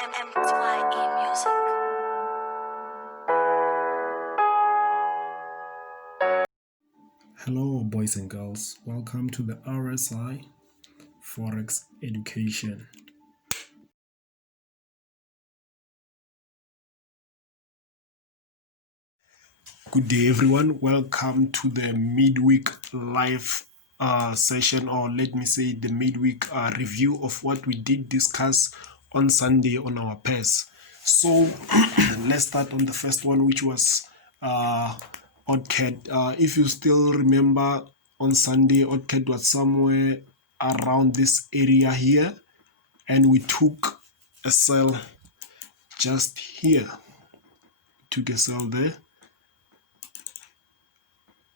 Music. Hello boys and girls, welcome to the RSI Forex Education. Good day everyone, welcome to the midweek live session, or let me say the midweek review of what we did discuss on Sunday on our pairs. So let's start on the first one, which was EURCAD. If you still remember, on Sunday EURCAD was somewhere around this area here, and we took a sell just here. Took a sell there,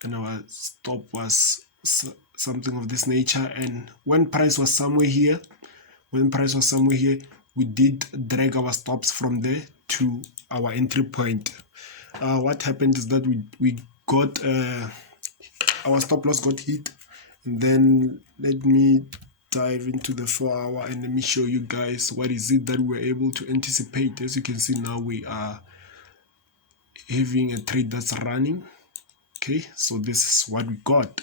and our stop was something of this nature. And when price was somewhere here, we did drag our stops from there to our entry point. What happened is that we got our stop loss got hit, and then let me dive into the 4-hour and let me show you guys what is it that we're able to anticipate. As you can see now, we are having a trade that's running. Okay, so this is what we got.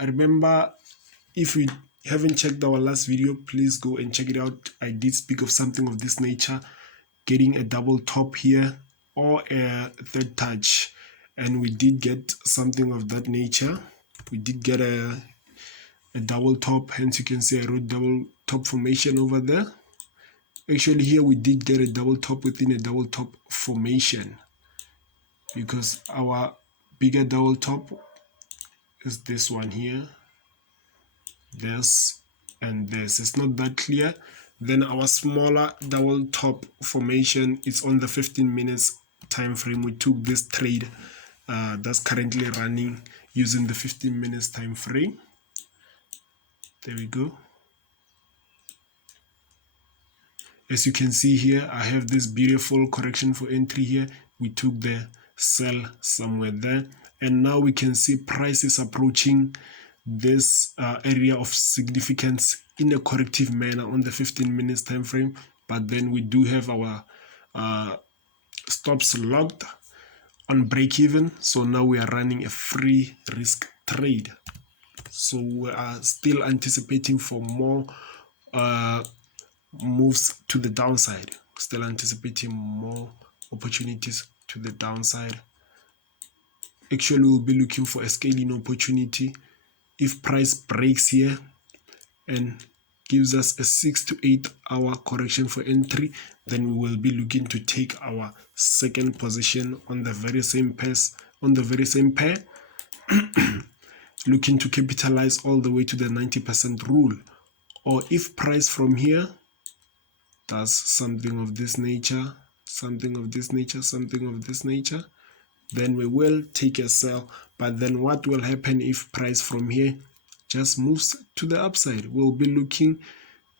Remember, if you haven't checked our last video, please go and check it out. I did speak of something of this nature, getting a double top here or a third touch, and we did get something of that nature. We did get a double top, hence you can see I wrote double top formation over there. Actually here we did get a double top within a double top formation, because our bigger double top is this one here, this and this. It's not that clear. Then our smaller double top formation is on the 15 minutes time frame. We took this trade that's currently running using the 15 minutes time frame. There we go. As you can see here, I have this beautiful correction for entry here. We took the sell somewhere there, and now we can see price is approaching this area of significance in a corrective manner on the 15 minutes time frame. But then we do have our stops locked on break even, so now we are running a free risk trade. So we are still anticipating for more moves to the downside, still anticipating more opportunities to the downside. Actually, we'll be looking for a scaling opportunity. If price breaks here and gives us a 6 to 8 hour correction for entry, then we will be looking to take our second position on the very same pair, looking to capitalize all the way to the 90% rule. Or if price from here does something of this nature, then we will take a sell. But then what will happen if price from here just moves to the upside? We'll be looking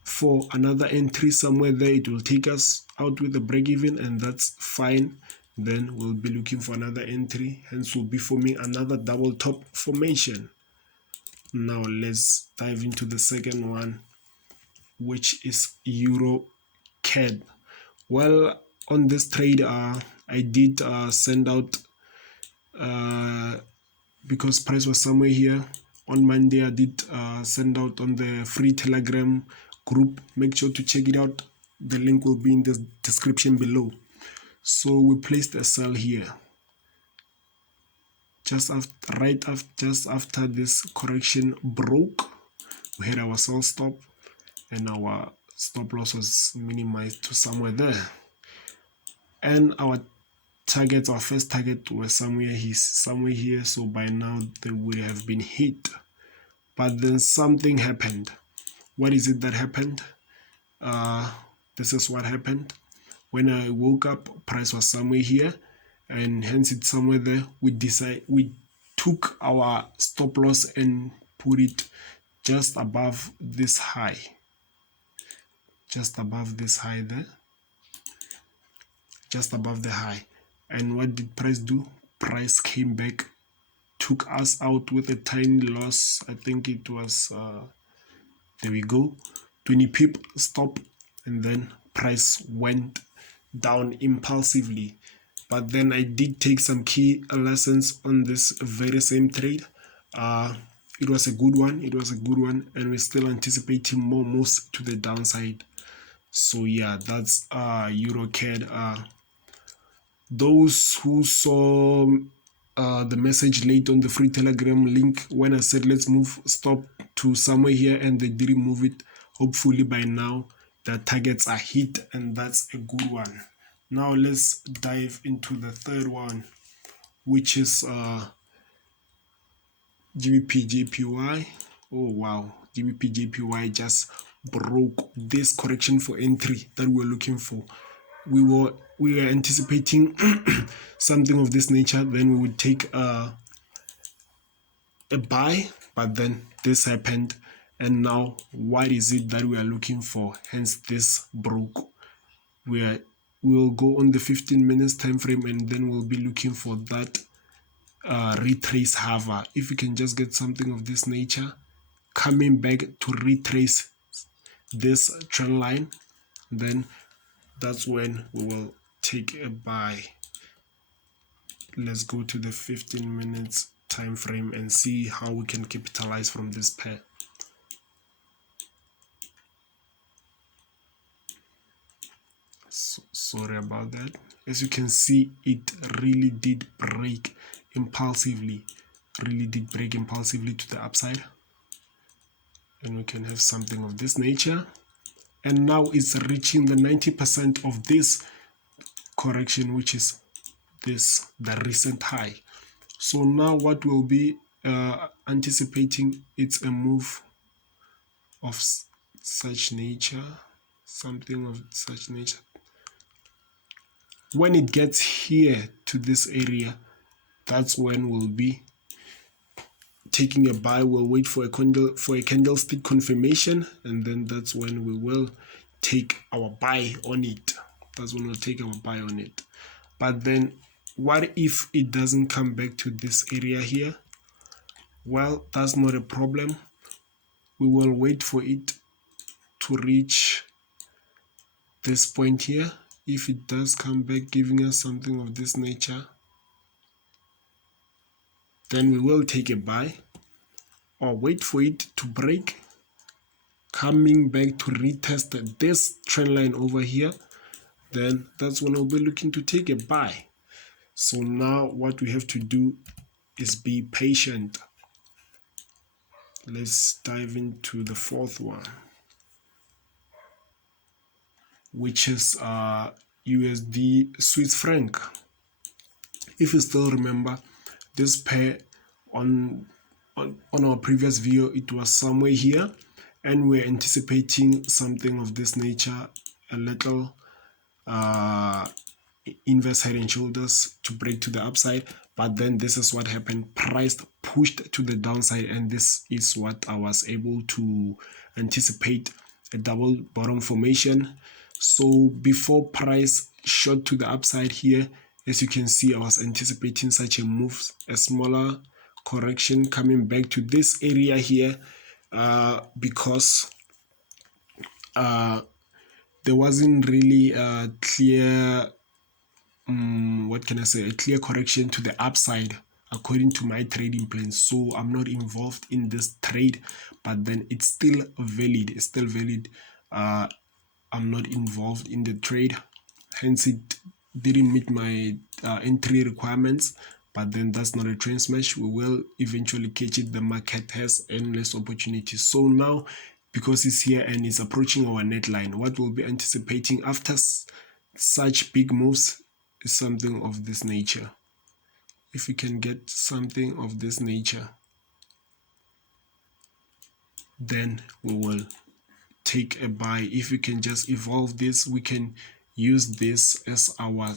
for another entry somewhere there. It will take us out with a break even, and that's fine. Then we'll be looking for another entry, hence we'll be forming another double top formation. Now let's dive into the second one, which is EURCAD. Well, on this trade, I did send out, because price was somewhere here on Monday, I did send out on the free Telegram group. Make sure to check it out. The link will be in the description below. So we placed a sell here just after this correction broke. We had our sell stop, and our stop loss was minimized to somewhere there, and our first target was somewhere here, so by now they would have been hit. But then something happened. What is it that happened? This is what happened. When I woke up, price was somewhere here, and hence it's somewhere there. We took our stop loss and put it just above this high, there, just above the high. And what did price do? Price came back, took us out with a tiny loss. I think it was there we go, 20 pip stop, and then price went down impulsively. But then I did take some key lessons on this very same trade. It was a good one. It was a good one, and we're still anticipating more moves to the downside. So yeah, that's EURCAD. Those who saw the message late on the free Telegram link when I said let's move stop to somewhere here, and they didn't move it, hopefully by now the targets are hit, and that's a good one. Now let's dive into the third one, which is GBPJPY. Oh wow, GBPJPY just broke this correction for entry that we're looking for. We were anticipating something of this nature, then we would take a buy, but then this happened, and now what is it that we are looking for? Hence this broke. We'll go on the 15 minutes time frame, and then we'll be looking for that retrace hover. If we can just get something of this nature coming back to retrace this trend line, then that's when we will take a buy. Let's go to the 15 minutes time frame and see how we can capitalize from this pair. Sorry about that. As you can see, it really did break impulsively, to the upside, and we can have something of this nature. And now it's reaching the 90% of this correction, which is the recent high. So now what we'll be anticipating, it's a move of such nature, something of such nature. When it gets here to this area, that's when we'll be taking a buy. We'll wait for a candlestick confirmation, and then that's when we will take our buy on it. But then what if it doesn't come back to this area here? Well, that's not a problem. We will wait for it to reach this point here. If it does come back giving us something of this nature, then we will take a buy, or wait for it to break, coming back to retest this trend line over here. Then that's when I'll be looking to take a buy. So now what we have to do is be patient. Let's dive into the fourth one, which is USD Swiss franc. If you still remember this pair on our previous video, it was somewhere here, and we're anticipating something of this nature, a little inverse head and shoulders to break to the upside. But then this is what happened. Price pushed to the downside, and this is what I was able to anticipate, a double bottom formation. So before price shot to the upside here, as you can see, I was anticipating such a move, a smaller correction coming back to this area here, because there wasn't really a clear a clear correction to the upside according to my trading plan. So I'm not involved in this trade, but then it's still valid. I'm not involved in the trade, hence it didn't meet my entry requirements. But then that's not a trend smash. We will eventually catch it. The market has endless opportunities. So now, because it's here and it's approaching our net line, what we'll be anticipating after such big moves is something of this nature. If we can get something of this nature, then we will take a buy. If we can just evolve this, we can use this as our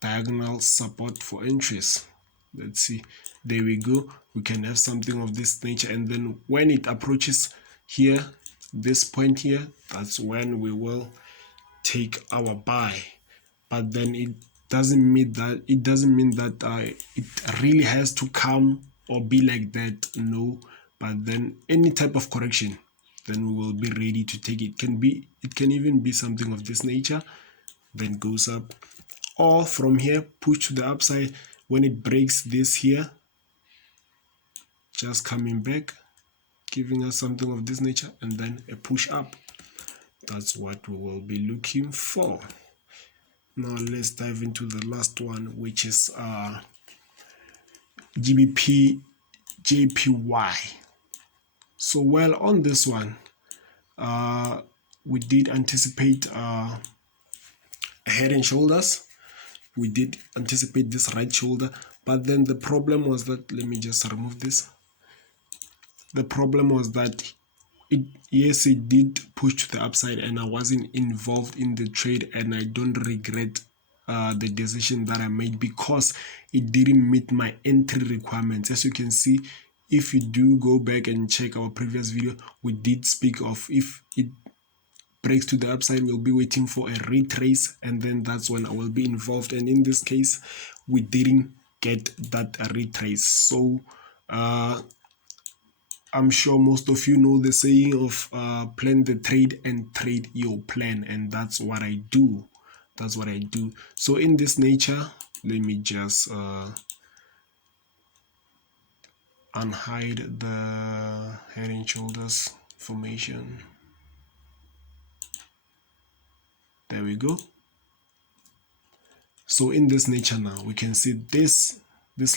diagonal support for entries. Let's see, there we go. We can have something of this nature, and then when it approaches here, this point here, that's when we will take our buy. But then it doesn't mean that it really has to come or be like that. No, but then any type of correction, then we will be ready to take it. It can even be something of this nature, then goes up, or from here push to the upside. When it breaks this here, just coming back, giving us something of this nature, and then a push up. That's what we will be looking for. Now let's dive into the last one, which is GBPJPY. So well, on this one, we did anticipate head and shoulders. We did anticipate this right shoulder, but then the problem was that, let me just remove this. The problem was that yes, it did push to the upside, and I wasn't involved in the trade, and I don't regret the decision that I made because it didn't meet my entry requirements. As you can see, if you do go back and check our previous video, we did speak of if it breaks to the upside, we'll be waiting for a retrace, and then that's when I will be involved. And in this case, we didn't get that retrace. So I'm sure most of you know the saying of plan the trade and trade your plan, and that's what I do. That's what I do. So in this nature, let me just unhide the head and shoulders formation. There we go. So in this nature now, we can see this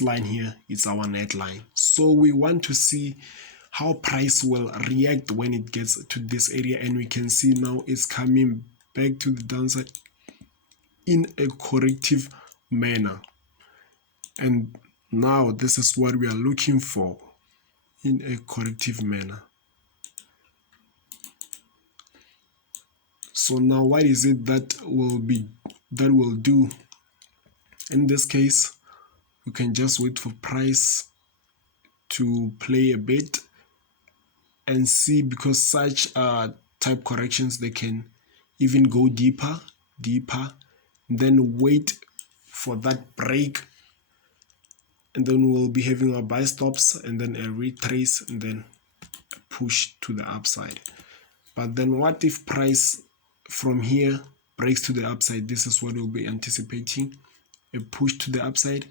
line here is our net line. So we want to see how price will react when it gets to this area, and we can see now it's coming back to the downside in a corrective manner. And now this is what we are looking for, in a corrective manner. So now what is it that will do? In this case, we can just wait for price to play a bit and see, because such type corrections, they can even go deeper, then wait for that break, and then we'll be having our buy stops, and then a retrace, and then a push to the upside. But then what if price from here breaks to the upside? This is what we'll be anticipating: a push to the upside,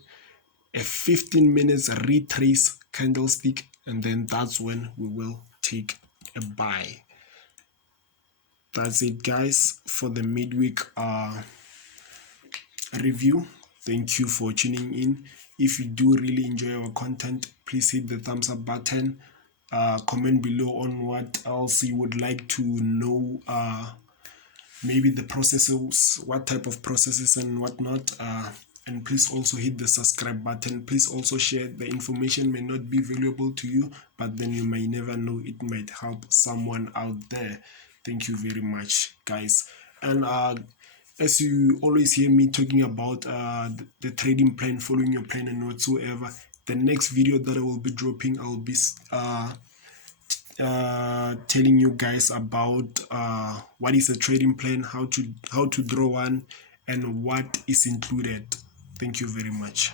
a 15 minutes retrace candlestick, and then that's when we will take a buy. That's it, guys, for the midweek review. Thank you for tuning in. If you do really enjoy our content, please hit the thumbs up button. Comment below on what else you would like to know, maybe the processes, what type of processes and whatnot. And please also hit the subscribe button. Please also share. The information may not be valuable to you, but then you may never know, it might help someone out there. Thank you very much, guys. And as you always hear me talking about the trading plan, following your plan and whatsoever, the next video that I will be dropping, I'll be telling you guys about what is a trading plan, how to draw one, and what is included. Thank you very much.